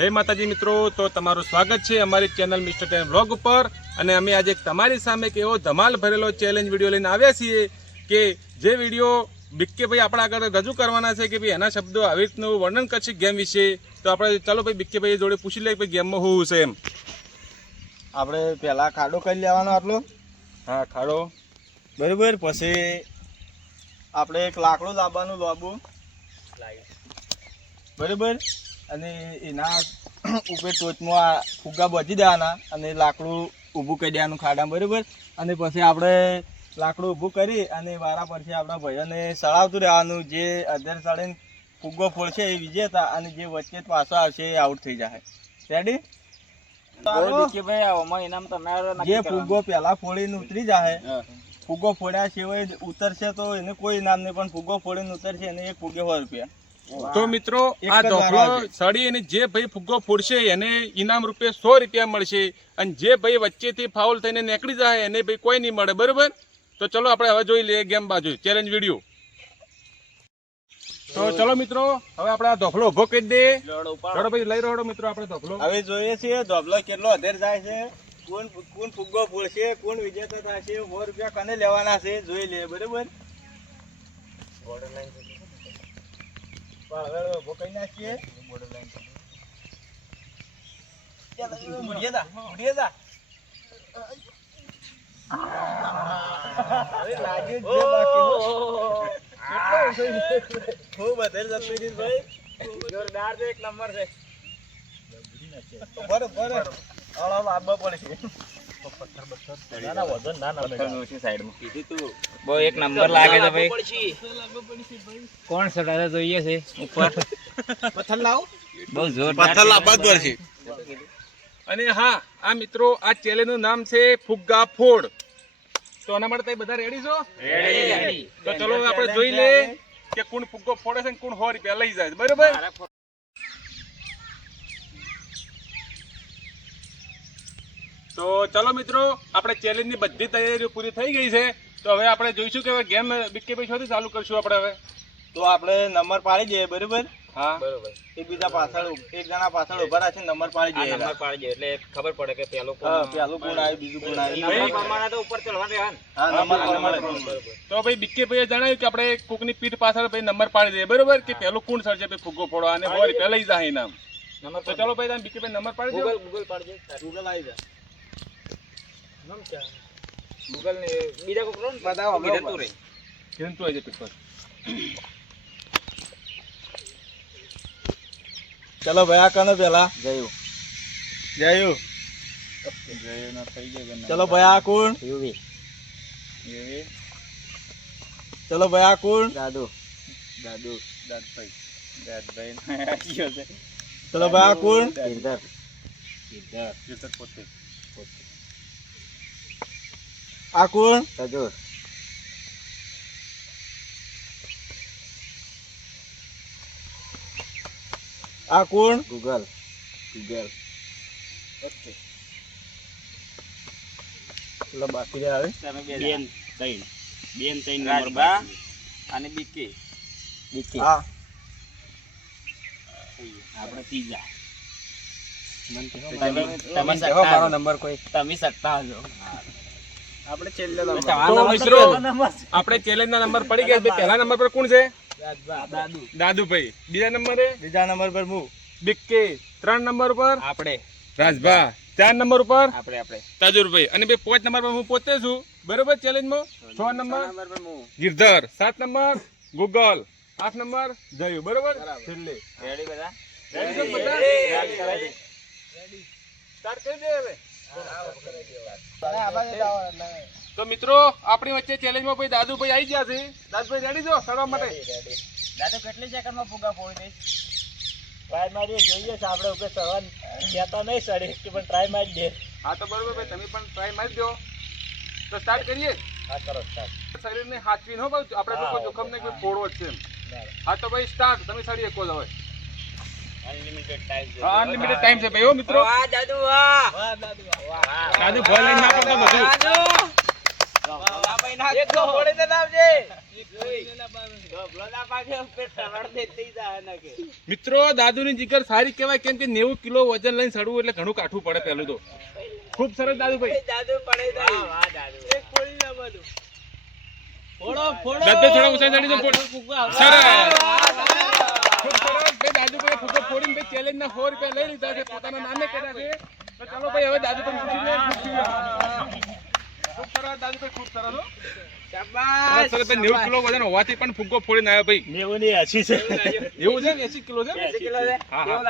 જય માતાજી મિત્રો તો તમારું સ્વાગત છે અમારી ચેનલ મિસ્ટર ટેન વ્લોગ ઉપર. અને અમે આજે તમારી સામે એક એવો ધમાલ ભરેલો ચેલેન્જ વીડિયો લઈને આવ્યા છીએ કે જે વીડિયો બિક્કેભાઈ આપણા આગળ રજૂ કરવાના છે કે ભાઈ એના શબ્દો આવી રીતનું વર્ણન કરશે ગેમ વિશે. તો આપણે ચાલો ભાઈ બિક્કેભાઈ જોડે પૂછી લઈએ ભાઈ ગેમમાં હોવું છે એમ. આપણે પહેલાં ખાડો કરી લેવાનો આટલો. હા ખાડો. બરાબર પછી આપણે એક લાકડું લાવવાનું લાંબુ. બરાબર? અને એના ઉપર ટોચમાં આ ફુગ્ગા બચી દેવાના અને લાકડું ઊભું કરી દેવાનું ખાડામાં બરાબર? અને પછી આપણે લાકડું ઊભું કરી અને વારા પરથી આપણા ભાઈઓને સળાવતું રહેવાનું. જે અધર સળીને ફુગ્ગો ફોડશે એ વિજેતા અને જે વચ્ચે પાછો આવશે એ આઉટ થઈ જાય રેડી જે ફુગ્ગો પહેલા ફોડીને ઉતરી જાય ફુગ્ગો ફોડ્યા સિવાય ઉતરશે તો એને કોઈ ઇનામ નહીં પણ ફુગ્ગો ફોડીને ઉતરશે એને એક ફુગ્ગે સો રૂપિયા. તો મિત્રો આ ધોકલો આવશે. સળી અને જે ભાઈ ફુગ્ગો ફોડશે એને ઇનામ રૂપે સો રૂપિયા મળશે અને જે ભાઈ વચ્ચેથી ફાઉલ થઈને નીકળી જાય એને ભાઈ કોઈ નહીં મળે બરોબર? તો ચલો આપણે હવે જોઈ લઈએ ગેમ બાજુ ચેલેન્જ વીડિયો તો ચલો મિત્રો હવે આપણે આ ધોકલો ઊભો કરી દે ચલો ભાઈ લઈ રહ્યો મિત્રો આપણે ધોકલો હવે જોઈએ છીએ ધોબલો કેટલો અધેર જાય છે. કોણ કોણ ફુગ્ગો ફોડશે કોણ વિજેતા થશે સો રૂપિયા કને લેવાના છે જોઈ લે બરોબર? કરી નાખીએ છે છે. ખૂબ અધેર જતું ભાઈ જોરદાર છે એક નંબર છે બરોબર બરો આળા લાંબા પડશે ના ના વજન ના ના બહુ એક નંબર લાગે છે ભાઈ. કોણ સડાતા જોઈએ છે? ઉપર. પથ્થર લાવો. બહુ જોર પથ્થર લાવવા જ પડશે. અને હા આ મિત્રો આ ચેલેન્જનું નામ છે ફુગ્ગા ફોડ. તો આના માટે તમે બધા રેડી છો? તો ચલો આપણે જોઈ લે કે કોણ ફુગ્ગો ફોડે છે ને કોણ સો રૂપિયા લઈ જાય બરોબર? તો ચલો મિત્રો આપણે ચેલેન્જની બધી તૈયારીઓ પૂરી થઈ ગઈ છે. તો હવે આપણે જોઈશું કે હવે ગેમ બીકે ભાઈ ચાલુ કરશું આપણે હવે. તો આપણે નંબર પાડી દઈએ બરોબર? હા. બરોબર. એકબીજા પાછળ એક જણા પાછળ ઊભા રાખીને નંબર પાડી દઈએ. નંબર એટલે ખબર પડે કે પેલો હા પેલું કોણ આવ્યું બીજું કોણ આવ્યું નંબર પ્રમાણે તો ઉપર ચડવાનું રહે હા નંબર પ્રમાણે. તો ભાઈ બીકે ભાઈએ જણાવ્યું કે આપણે કોકની પીઠ પાછળ ભાઈ નંબર પાડી દઈએ બરોબર? કે પેલું કોણ સર્જે ભાઈ ફુગ્ગો ફોડો અને લઈ જાય નામ નંબર તો ચલો ભાઈ તમે બીકે ભાઈ નંબર પાડી દો. ગૂગલ ગૂગલ દે. ગૂગલ આવી જાય. ગૂગલ ને બીજા કોઈ કરો ને બતાવો, બતાવો. તું રહી. કેમ તું આવી પીઠ પર ચલો ભાઈ આ કનો પેલા? જયું. જયું. ચલો ભાઈ આ કોણ? યુવી. ચલો ભાઈ આ કોણ? દાદુ. દાદુ દાદભાઈ. દાદભાઈ ચલો ભાઈ આ કોણ? ગિરધર. કીર્તન પોતે. આ કોણ સજોર આ કોણ ગૂગલ. ગૂગલ. ચલો બાકી રહ્યા હવે? બેન ત્રણ. બેન ત્રણ રાજબા અને બીકે બીકે હા. આપણે ત્રીજા. તમે કહેવો મારો નંબર કોઈ. તમે સત્તા હજો આપણે છેલ્લે તો મિત્રો આપણે ચેલેન્જ ના નંબર પડી ગયા પહેલા નંબર પર કોણ છે? દાદુ. દાદુભાઈ. બીજા નંબરે? બીજા નંબર પર હું. બિક્કે. ત્રણ નંબર પર? આપણે. રાજભા. ચાર નંબર ઉપર? આપણે આપણે. તાજુરભાઈ. અને બે પાંચ નંબર પર હું પોતે છું. બરોબર ચેલેન્જમાં? છ નંબર? નંબર ગિરધર. સાત નંબર? ગૂગલ. આઠ નંબર? જયું. બરોબર? છેલ્લે. રેડી બધા? રેડી બધા? રેડી સ્ટાર્ટ કરી દે હવે. તો મિત્રો આપણી વચ્ચે ચેલેન્જમાં ભાઈ દાદુભાઈ આવી ગયા છે. દાદુભાઈ રેડી છો? સડવા માટે? દાદુ કેટલી સેકન્ડમાં ફુગા દઈશ? ટ્રાય મારીએ જોઈએ છે આપણે ઉપર સવાલ કહેતા નહીં સડી પણ ટ્રાય મારી દે. હા તો બરોબર ભાઈ તમે પણ ટ્રાય મારી દો. તો સ્ટાર્ટ કરીએ? હા કરો સ્ટાર્ટ શરીરને હાચવીને હો આપણે તો જોખમ નહીં કોઈ ફોડવો જ છે હા તો ભાઈ સ્ટાર્ટ તમે સડી શકો જ હવે. અનલિમિટેડ ટાઈમ હા અનલિમિટેડ ટાઈમ છે ભાઈઓ મિત્રો. વાહ દાદુ વાહ. વાહ દાદુ વાહ. દાદુ ભલે લઈને ના પડતો બધું. દાદુ. વાહ ભાઈ ના એક તો ફોડી દે આવજે. મિત્રો દાદુ દાદુની જીગર સારી કહેવાય કેમ કે નેવું કિલો વજન લઈને સડવું એટલે ઘણું કાઠું પડે પેલું તો. ખૂબ સરસ દાદુ ભાઈ. દાદુ પડે ફોડો ફોડ. સરસ. ભાઈ દાદુભાઈ ફૂગો ફોડીને ભાઈ ચેલેન્જના સો રૂપિયા લઈ લીધા છે પોતાના નામે કર્યા છે. તો ચાલો ભાઈ હવે દાદુ પૂછી લે ખૂબ સરસ. દાદુભાઈ ખૂબ સરસ હો. સરસ સરસ ભાઈ નેવું કિલો વજન હોવાથી પણ ફુગ્ગો ફોડીને આવ્યો ભાઈ. નેવું ની એસી છે. એવું છે ને એસી કિલો છે હા હા.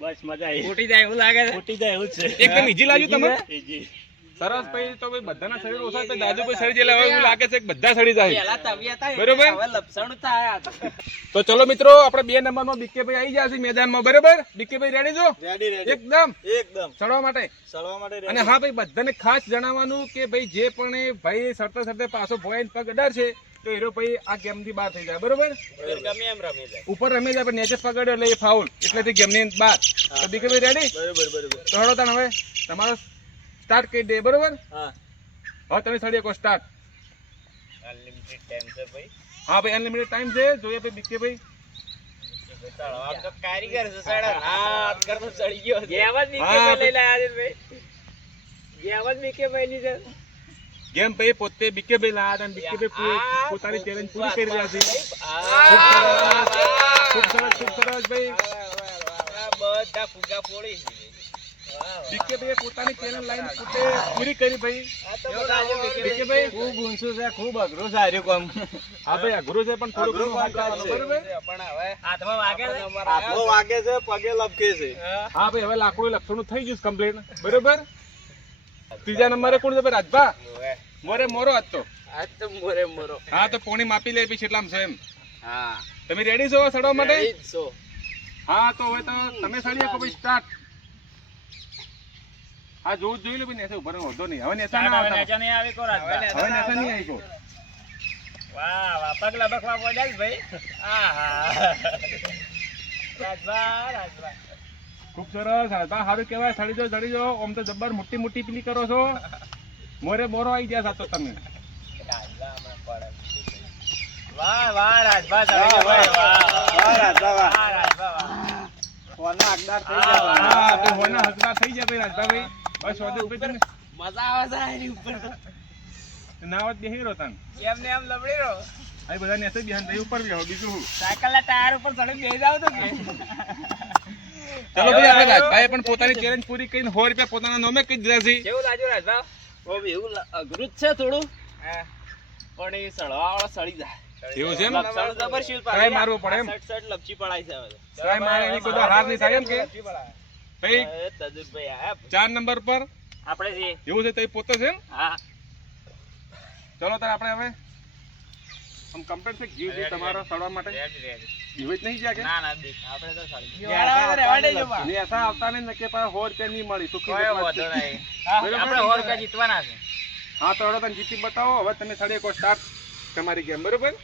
બસ મજા આવી. ફૂટી જાય એવું લાગે છે? ફૂટી જાય એવું છે. એકદમ ઈજી લાગ્યું તમે ઈજી. સરસ ભાઈ તો ભાઈ બધાના શરીર ઓછા છે દાદુભાઈ સડી જેલા હવે એવું લાગે છે કે બધા સડી જાય. બરોબર? હવે લપસણું થાય તો. ચલો મિત્રો આપણે બે નંબરમાં બીકેભાઈ આવી ગયા છે મેદાનમાં બરોબર? બીકેભાઈ રેડી છો? રેડી રેડી એકદમ? એકદમ. ચડવા માટે? ચડવા માટે અને હા ભાઈ બધાને ખાસ જણાવવાનું કે ભાઈ જે પણ ભાઈ સરતે સરતે પાછો ભોયન પગ અડાર છે તો હીરો ભાઈ આ ગેમથી બહાર થઈ જાય બરોબર? ગમે એમ રમી જાય. ઉપર રમી જાય પણ નીચે પગ એટલે એ ફાઉલ એટલે ગેમની બહાર. તો બીકેભાઈ રેડી બરોબર બરોબર. તો હળો તાણ હવે તમારો સ્ટાર્ટ કરી દે બરોબર? હા. હવે તમે સડી એક સ્ટાર્ટ અનલિમિટેડ ટાઈમ છે ભાઈ. હા ભાઈ અનલિમિટેડ ટાઈમ છે. જોઈએ ભાઈ બીકે ભાઈ. તો કારીગર છે સાડા હાથ કરતો ચડી ગયો છે. હા, ભાઈ. ગેમ ભાઈ પોતે બીકેભાઈ લાયા હતા અને બીકેભાઈ પૂરી- પોતાની ચેલેન્જ પૂરી કરી રહ્યા છે. ખૂબ સરસ ખૂબ સરસ ભાઈ. બધા ફુગા ફોડી બીકેભાઈએ પોતાની ચેલેન્જ લાઈન પોતે પૂરી કરી ભાઈ. બીકેભાઈ ખૂબ ઊંચું છે ખૂબ અઘરું છે આર્યું કામ. હા ભાઈ અઘરું છે પણ થોડું ઘણું વાંચવાનું, છે. બરોબર? પણ હવે હાથમાં વાગે છે? હાથમાં વાગે છે પગે લપકે છે. હા ભાઈ હવે લાકડું લક્ષણું થઈ ગયું કમ્પ્લીટ બરોબર? ત્રીજા નંબરે કોણ છે ભાઈ? રાજભા? મોરે મોરો આજ તો. આજ તો મોરે મોરો. હા તો પોણી માપી લે પછી કેટલામ છે એમ. હા. તમે રેડી છો સડવા માટે. હા તો હવે તો તમે સડી શકો ભાઈ સ્ટાર્ટ હા જોવું જ જોઈ લો નેસે ઊભા રહો, વાંધો નહીં. હવે નેસા ના આવતા. હવે નેસા નહીં આવી કો. વાહ વાહ પગલા બકવા પડ્યા જ ભાઈ. આહા. રાજભા રાજભા ખૂબ સરસ હાલતા સારું કહેવાય સાડી જો સડી જો આમ તો જબ્બર મોટી મોટી પીલી કરો છો. મોરે મોરો આવી ગયા સાચો તમે. વાહ વાહ રાજભા વાહ વાહ રાજભા વાહ રાજભા થઈ ગયા હોના હસના થઈ ગયા ભાઈ રાજભાઈ. બસ વાંધો ભાઈ મજા આવે છે એની ઉપર. નાવત બેહી રહો તન. એમને એમ લબડી રહો આ બધા નેસે બેહન ભાઈ ઉપર બેહો બીજું શું? સાયકલ ટાયર ઉપર ચડી બેસી જાવ તો કે. ચલો ભાઈ આપણે રાજભાઈએ પણ પોતાની ચેલેન્જ પૂરી કરીને સો રૂપિયા પોતાના નામે કહી દીધા છે. કેવું લાગ્યું રાજભા ઓ એવું અઘરું જ છે થોડું. પણ એ સળવા વાળો સળી જાય. એવું છે એમ? મારવો પડે એમ? લપચી પડાય છે હવે. તો. મારે એની કોઈ હાર નહીં થાય એમ કે? ચાર નંબર પર. આપણે એવું છે તે પોતે છે હા. ચલો તાર આપણે હવે આમ કમ્પ્લીટ છે. જીવ છે તમારો સડવા માટે. જીવ જ નહીં કે? ના ના આપણે તો સળી. ને એસા આવતા નહીં ને કે પાછા સો રૂપિયા નહીં મળી. સુખી વાત. નહીં. આપણે હોર રૂપિયા જીતવાના છે. હા તો હવે તમે જીતી બતાવો. હવે તમે સડી શકો સ્ટાર્ટ તમારી ગેમ બરોબર?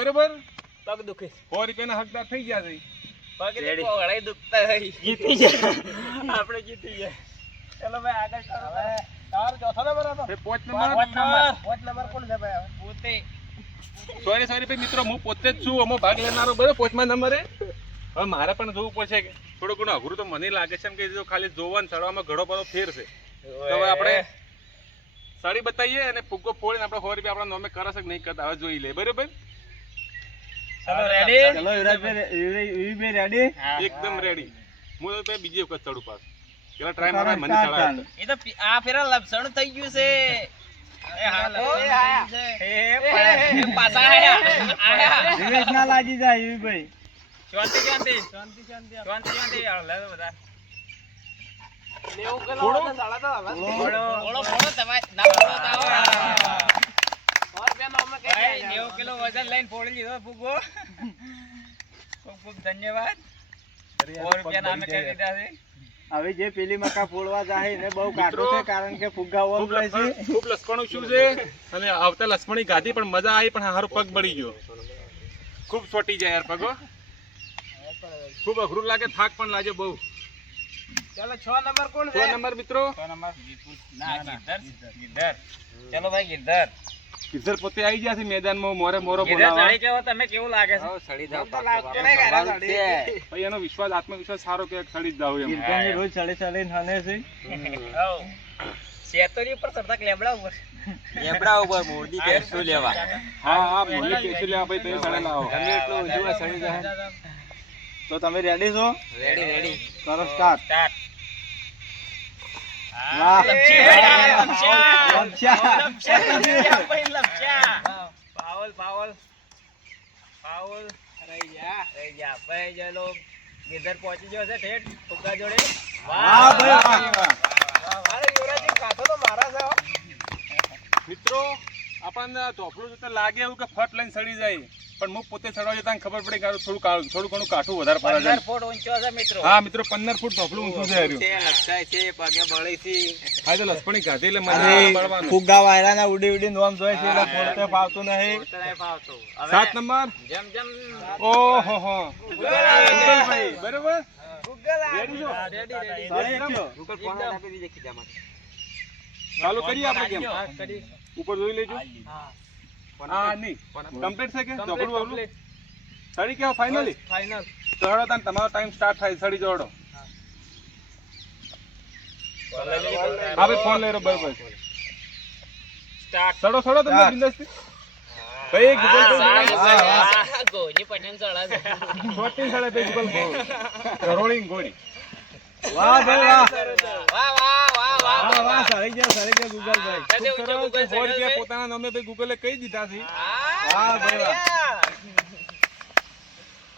બરોબર પગ દુખે સો રૂપિયાના હકદાર થઈ ગયા. છે પગ ને દુખતા આપણે જીતી ગયા. ચલો ભાઈ, આગળ ચાલો ચોથો નંબર હતો પાંચ પાંચ નંબર. નંબર. પાંચ નંબર કોણ છે ભાઈ પોતે. સોરી સોરી ભાઈ મિત્રો હું પોતે જ છું અમો ભાગ લેનારો બરાબર? પાંચમા નંબરે હવે મારે પણ જોવું પડશે કે થોડું ઘણું અઘરું તો મને લાગે છે એમ કે જો ખાલી જોવા ને ચડવામાં ઘણો બધો ફેર છે. તો હવે આપણે સાડી બતાવીએ અને ફુગ્ગો ફોડીને આપણે સો રૂપિયા આપણા નોમે કરશે કે નહીં કરતા હવે જોઈ લે બરોબર? ચલો રેડી ચલો યુવરાજભાઈ રેડી એકદમ રેડી હું તો બીજી વખત ચડું પાસ પેલા ટ્રાય મારવા મને ચડાવ્યો એ તો આ ફેરા લપસણ થઈ ગયું છે. એ હાલો. એ પાછા આયા. આયા. દિવેશ ના લાગી જાય યુવીભાઈ શાંતિ શાંતિ. શાંતિ શાંતિ. શાંતિ શાંતિ. હાલો, લે તો બધા થોડો? ફોડો, ફોડો તમારે. ના ફોડો તો આવો. ભાઈ, નેવું કિલો વજન લઈને ફોડી લીધો ફુગ્ગો. ખૂબ ખૂબ ધન્યવાદ. સો રૂપિયા નામે કરી દીધા છે. હવે જે પેલી મકા ફોડવા જાય એને બહુ કાઢું છે કારણ કે ફુગ્ગા ઓમ છે. ખૂબ લસપણું શું છે? અને આવતા લસપણી ગાધી પણ મજા આવી પણ હારો પગ બળી ગયો. ખૂબ ચોટી જાય યાર પગો ખૂબ અઘરું લાગે થાક પણ લાગે બહુ. ચાલો છ નંબર કોણ છ નંબર મિત્રો. ના ગીધર ગીધર ચાલો ભાઈ ગિરધર. કિશોર પોતે આવી ગયા છે મેદાનમાં મોરે મોરો બોલાવા. સડી જાવ તમે કેવું લાગે છે? ભાઈ એનો વિશ્વાસ આત્મવિશ્વાસ સારો કે સડી જાવ એમ. ગીરધાની રોજ સડે સડે નાને છે. સેતરી ઉપર ચડતા લેબડા ઉપર? લેબડા ઉપર મોરડી કેસું લેવા. હા હા મોરડી કેસુ લેવા ભાઈ તમે સડે લાવો તમે એટલું ઊંધું સડી જાય તો તમે રેડી છો? રેડી રેડી કરો સ્ટાર્ટ સ્ટાર્ટ પાવલ પાવલ. પાવલ. રહી જા રહી જા ભાઈ ચલો ગિરધર પહોંચી ગયો છે ઠેઠ ફુગ્ગા જોડે. વાહ ભાઈ વાહ અરે યુવરાજી કાંઠો તો મારા છે મિત્રો આપણને ચોપડું જોતા લાગે એવું કે ફટ લઈને સડી જાય. પણ હું પોતે ચડવા જતા ખબર પડી કે થોડું થોડું ઘણું કાઠું વધારે પડે છે. ફૂટ ઊંચો છે મિત્રો. હા મિત્રો પંદર ફૂટ ઢોપલું ઊંચું છે હાર્યું. લક્ષાય છે પગે બળી છે. હા તો લસપણી કાઢે એટલે અરે પડવાનું. ફુગ્ગા વાયરાના ઉડી ઉડી નોમ જોઈએ છે એટલે ફોડતે ફાવતું નહીં. ફાવતું. સાત નંબર? જેમ જેમ ઓહો હો. ગુગલભાઈ, બરોબર. ચાલુ કરીએ આપણે કેમ? ઉપર જોઈ લેજો. હા નહીં. કમ્પ્લીટ છે કે? ચોપડું વાળું સડી કેવો ફાઇનલી. તો તાન તમારો ટાઈમ સ્ટાર્ટ થાય સડી જોડો હા. ભાઈ ફોન લઈ રહ્યો બરોબર. સડો સડો તમે. ભાઈ ગૂગલ પે ગોની ચડા ભાઈ ગૂગલ પે ગરોળી ગોળી. વાહ ભાઈ વાહ. વાહ, વાહ, વાહ, વાહ. ગયા સરી ગયા ગૂગલ ભાઈ કદે ઊંચો ખૂબ Google સરસ. સો channel રૂપિયા પોતાના નામે ભાઈ ગૂગલે કહી દીધા છે? વાહ ભાઈ વાહ.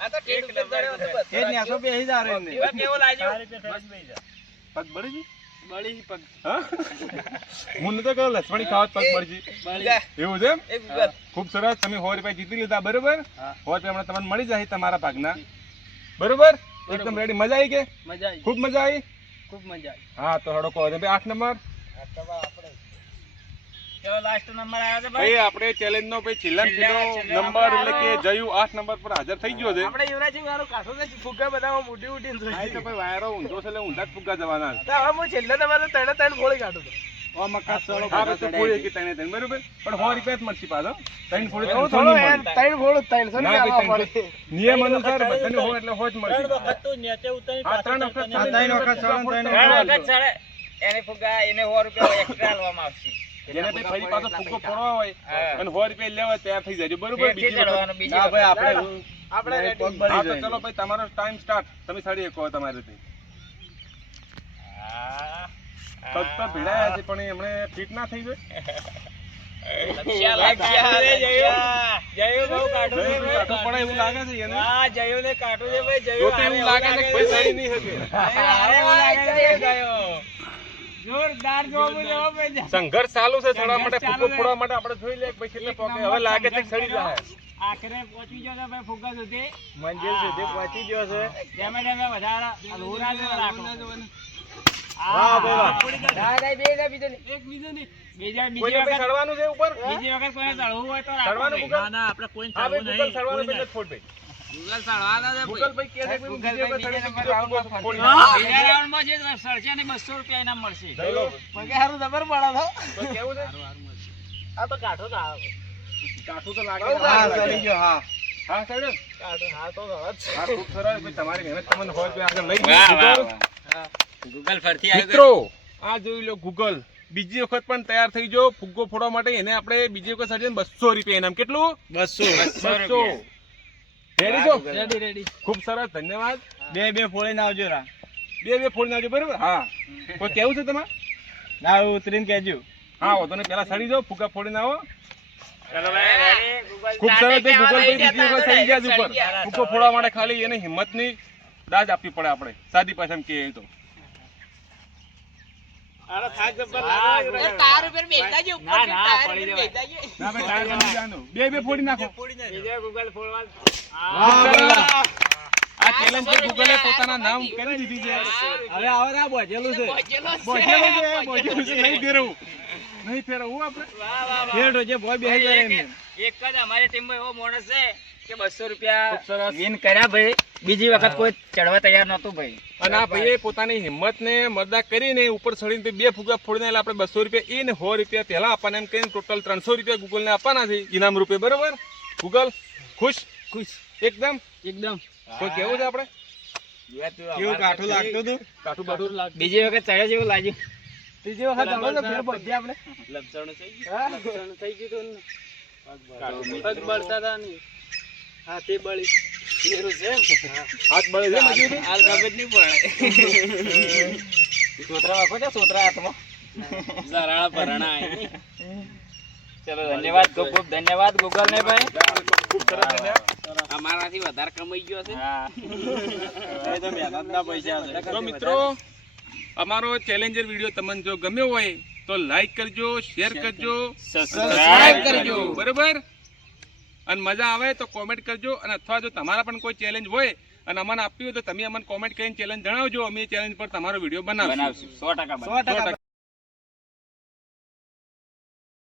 આ તો ઉપર હતો એ જા. હવે કેવું લાગ્યું? પગ બળી ગઈ? હા? હું પગ એવું છે એમ? ખૂબ સરસ તમે સો રૂપિયા જીતી લીધા બરોબર? હા. સો રૂપિયા હમણાં તમને મળી જાય તમારા ભાગના. બરોબર? એકદમ રેડી મજા આવી કે? મજા આવી ખૂબ મજા આવી ખૂબ મજા આવી. હા તો હડો કહો ભાઈ આઠ નંબર. આપણે. ચેલેન્જ નો ભાઈ છેલ્લા નંબર એટલે કે જયુ આઠ નંબર પર હાજર થઈ ગયો છે. આપણે યુવરાજસિંહ વાળો કાઢો છે ફુગ્ગા બધા ઉડીને જોઈ. તો ભાઈ વાયરો ઊંધો છે એટલે ઊંધા જ ફુગ્ગા જવાના હવે હું છેલ્લા નંબરે ત્રણે ત્રણ ગોળી કાઢું હા રૂપિયા. નિયમ અનુસાર બધાને એટલે જ મળશે. એને એને સો આવશે. જેને ભાઈ ફરી પાછો હોય અને સો લેવા તૈયાર થઈ જાય બરોબર? બીજી ભાઈ આપણે આપણે નહીં, ready. પગ બળી હા તો જાય. ચલો ભાઈ તમારો ટાઈમ સ્ટાર્ટ તમે સાડી એક તમારી રીતે. પગ તો ભીડાયા છે પણ એમણે ફિટ ના થઈ ગઈ લક્ષ્યા, લક્ષ્યા, અરે જયો. જયો બહુ કાઢું છે જયું ભાઈ. કાઢવું પડે એવું લાગે છે એને? હા, જયોને કાઢું છે ભાઈ, જયો. જોતે એવું લાગે છે કે ભાઈ સાડી નહીં શકે. અરે એવું લાગે છે, જયો. જોરદાર જોવું છે હો ભાઈ. સંઘર્ષ ચાલુ છે ચડવા માટે ફોડવા માટે આપણે જોઈ લે પછી હવે લાગે છે સડી જાય. આખરે પહોંચી ગયો છે ભાઈ ફુગ્ગા સુધી. મંજિલ સુધી પહોંચી ગયો છે. વધારે રાખો. વાહ ભાઈ વાહ. ના, ના, બે ના, બીજો નહીં. બીજા- બીજી ચડવાનું છે ઉપર? બીજી વખત કોઈને ચડવું હોય તો ચડવાનું ભાઈ. ગૂગલ? હા ભાઈ ગૂગલ ચડવાનું એટલે ફોડ ભાઈ. ગૂગલ ચડવાના છે ગૂગલ ભાઈ. કહે છે કે બીજી વખત હા. બીજા રાઉન્ડમાં જે સડશે ને 200 રૂપિયા ઇનામ મળશે. પગે હારું જબર પડે તો. કેવું છે? આ તો કાઠો જ આવે. કાઠું તો લાગે. હા સરી ગયો હા. હા સડ્યો કાઠો, હા તો આવે. હા ખૂબ સરસ. તમારી મહેનત તમને હોય આગળ લઈ વાહ, ગૂગલ. ફરતી મિત્રો આ જોઈ લો ગૂગલ બીજી વખત પણ તૈયાર થઈ જો ફુગ્ગો ફોડવા માટે. એને આપણે બીજી વખત સર્જન બસો રૂપિયા ઇનામ કેટલું? બસો બસો રૂપિયા. રેડી છો? રેડી રેડી ખૂબ સરસ. ધન્યવાદ. બે બે ફોડીને આવજો રા. બે બે ફોડ આવજો બરાબર? હા. કોઈ કેવું છે તમારે? ના હું ઉતરીને કહેજો. હા હો તને પેલા સડી જાઓ ફુગ્ગા ફોડીને આવો. ખૂબ સરસ. ગૂગલ ભાઈ બીજી વખત સડી ગયા ઉપર. ફુગ્ગો ફોડવા માટે ખાલી એને હિંમતની દાજ આપવી પડે આપણે. સાદી ભાષામાં કહીએ તો અરે થાક જબ્બર લાગે છે. ના ના પડી જવાય. ના ભાઈ તારે સમજી જવાનું. બે બે ફોડી નાખો. આ ચેલેન્જ ગૂગલે પોતાના નામ કરી દીધી છે. હવે આવે આ બોજેલું છે. બોજેલું છે બોજેલું છે નહીં ફેરવું. નહીં ફેરવું આપણે. ફેરડો જે. બોય બેસી જાય એક જ અમારી ટીમમાં એવો માણસ છે કે બસો રૂપિયા. વિન કર્યા ભાઈ. બીજી વખત કોઈ ચડવા તૈયાર નહોતું ભાઈ. અને આ ભાઈએ પોતાની હિંમતને મરદા કરીને ઉપર ચડીને બે ફુગા ફોડીને એટલે આપણે બસો રૂપિયા એ ને સો રૂપિયા પહેલા આપવાના એમ કહીને ટોટલ ત્રણસો રૂપિયા ગૂગલને આપવાના છે. ઇનામ રૂપે બરોબર? ગૂગલ ખુશ? ખુશ. એકદમ? એકદમ. કોઈ કેવું છે આપણે? કેવું કાઠું લાગતું હતું? કાઠું બાઠું બીજી વખત ચડે જેવું લાગ્યું. ત્રીજી વખત અમે તો ફેર બોજે આપણે. લપસણું થઈ હા? થઈ ગયું પગ બળતા હતા નહીં હાથી બળી. એવું છે? હાથ બળે છે મજૂરી? હાલ ખબર નહીં પડે. સોતરા વાપરો છો? સોતરા હાથમાં? ઝરાળા ભરણા ચલો ધન્યવાદ. ખૂબ ખૂબ ધન્યવાદ ગૂગલ ને ભાઈ. ખૂબ સરસ ધન્યવાદ. અમારાથી વધારે કમાઈ ગયો છે. એ તો મહેનતના પૈસા છે. તો મિત્રો અમારો ચેલેન્જર વીડિયો તમને જો ગમ્યો હોય તો લાઈક કરજો શેર કરજો સબસ્ક્રાઇબ કરજો. બરોબર? અને મજા આવે તો કોમેન્ટ કરજો અને અથવા જો તમારા પણ કોઈ ચેલેન્જ હોય અને અમને આપવી હોય તો તમે અમને કોમેન્ટ કરીને ચેલેન્જ જણાવજો. અમે ચેલેન્જ પર તમારો વીડિયો બનાવશું. બનાવશું. સો ટકા સો ટકા